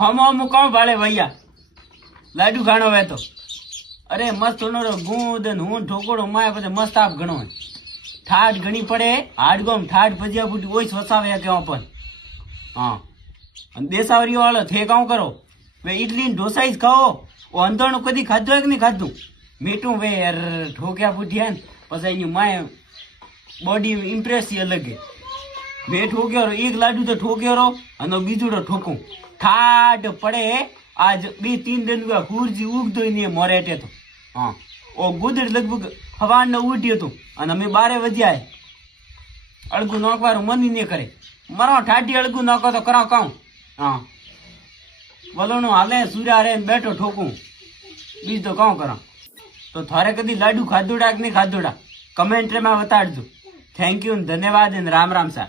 હમ કોણ ભાડે ભૈયા લાડુ ઘાણો વેતો અરે મસ્ત ઉનોરો ગુંદ ને હું ઠોકોડો માય પછી મસ્ત આપ ઘણો ઠાઠ ઘણી પડે હાડગોમ ઠાઠ ભજીયા બુટી ઓય વસાવે કે પણ હા અને દેસાવરી વાળો થે કામ કરો વે ઇડલી ઢોસા જ ખાઓ ઓ અંધણું કદી ખાધું હોય કે નહીં ખાધું મીઠું વે યાર ઠોક્યા પૂઠ્યા ને પછી એની માય બોડી ઇમ્પ્રેસ અલગ મેં ઠોક્યો એક લાડુ તો ઠોક્યો અને બીજું તો ઠોકું ઠાઠ પડે આજ 2-3 દિન સૂરજી ઉગતો નહીં મોરેટે તો હા ઓ ગુદડ લગભગ હવાને ઉઠ્યું હતું અને અમે 12 વાગ્યા અળગું નાખવાનું મન નહીં કરે મારો ઠાઠી અળગું નાખો તો કરાવ કાઉ હા વલોણું હાલે સૂર્યા રે બેઠો ઠોકું બીજ તો કાઉ કરા તો થારે કદી લાડુ ખાધુડા કે નહીં ખાધુડા કમેન્ટ માં બતાડજો થેન્ક યુ ધન્યવાદ અને રામ રામ સર